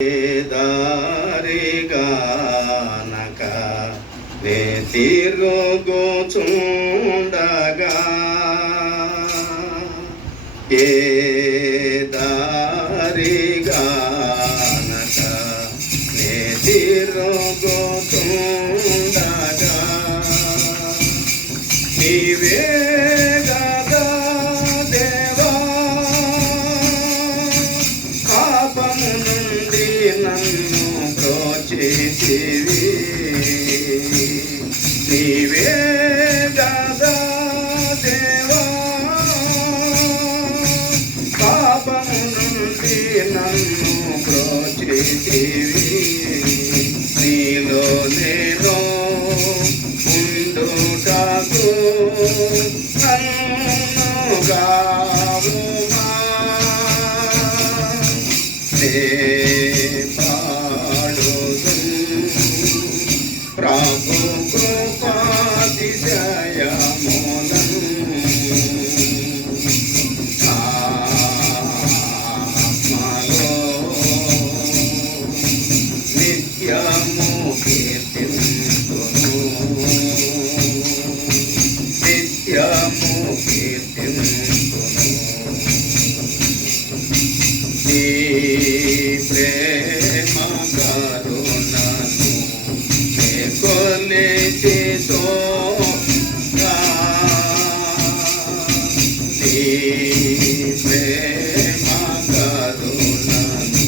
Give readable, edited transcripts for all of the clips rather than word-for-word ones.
దారిగానక నే తిరుగుచుండగా ఏ దారిగానక నే తిరుగుచుండగా నీవే నన్ను ప్రోచేసివి నీవే గదా దేవా పాపము నుండి నన్ను ప్రోచేసివి నీలో నేను ఉండుటకు నన్ను గావుమా ప్రభు కృపాతిశయములను ఆత్మలో నిత్యము కీర్తింతును నిత్యము కీర్తింతును నీ ప్రేమ కరుణను కొలిచితో నీ ప్రేమ కరుణను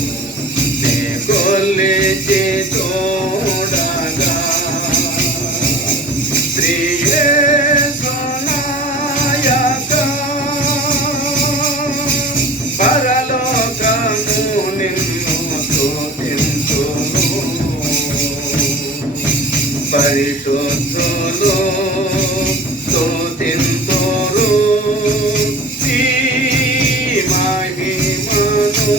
నే కొలిచి తోడగా ప్రియే సోనాయక పరలోకము నిన్ను స్తుతింతును పరిశుద్ధులు స్తుతింతురు ఈ మహిమను